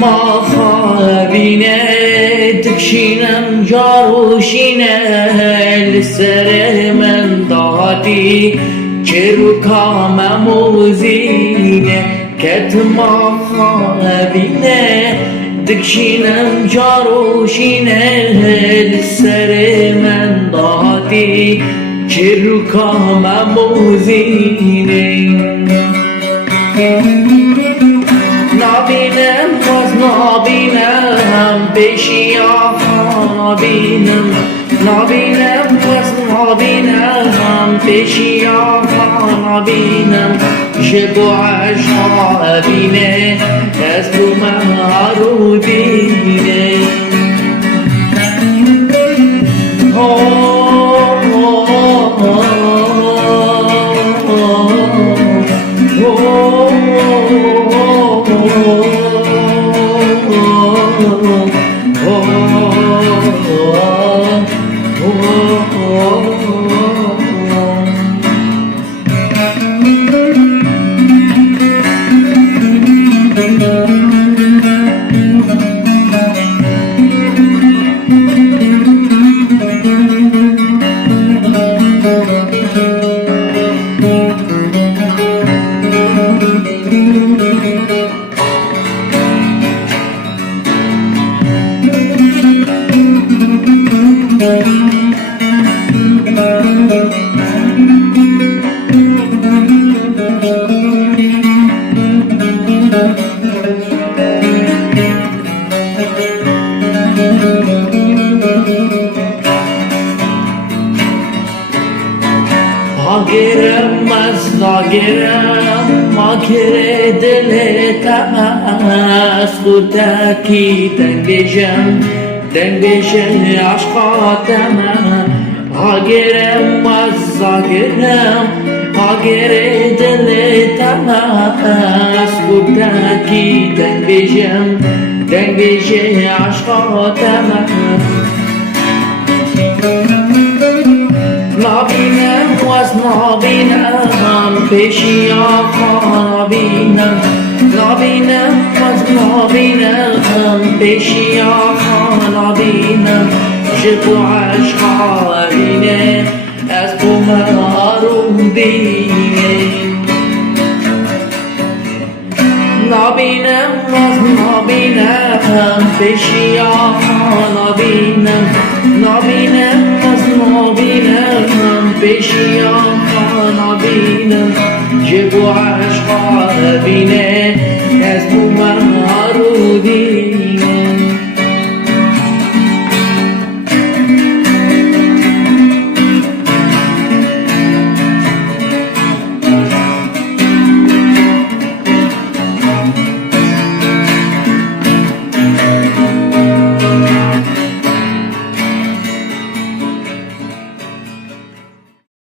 ما خابينا تكشينا جاروشينا للسر من ضاتي چركا مموزينا كتما خابينا تكشينا جاروشينا للسر من ضاتي چركا مموزينا نابینم باز نابینم پیشی آقا نابینم نابینم باز نابینم پیشی آقا نابینم شب و عشا بینه از تو مهارو بینه Agirem az agirem agire deleta askuta ki dengejem aşkatama agirem az agirem agire deleta askuta ki dengejem aşkatama نابینم واز نابینم پیشی آقا نابینم نابینم واز نابینم پیشی آقا نابینم جب و عشقا بینه از بومارو بینه نابینم واز نابینم پیشی آقا نابینم نابینم واز نابینم پیشی آقا نابینم جب و عشقا بینه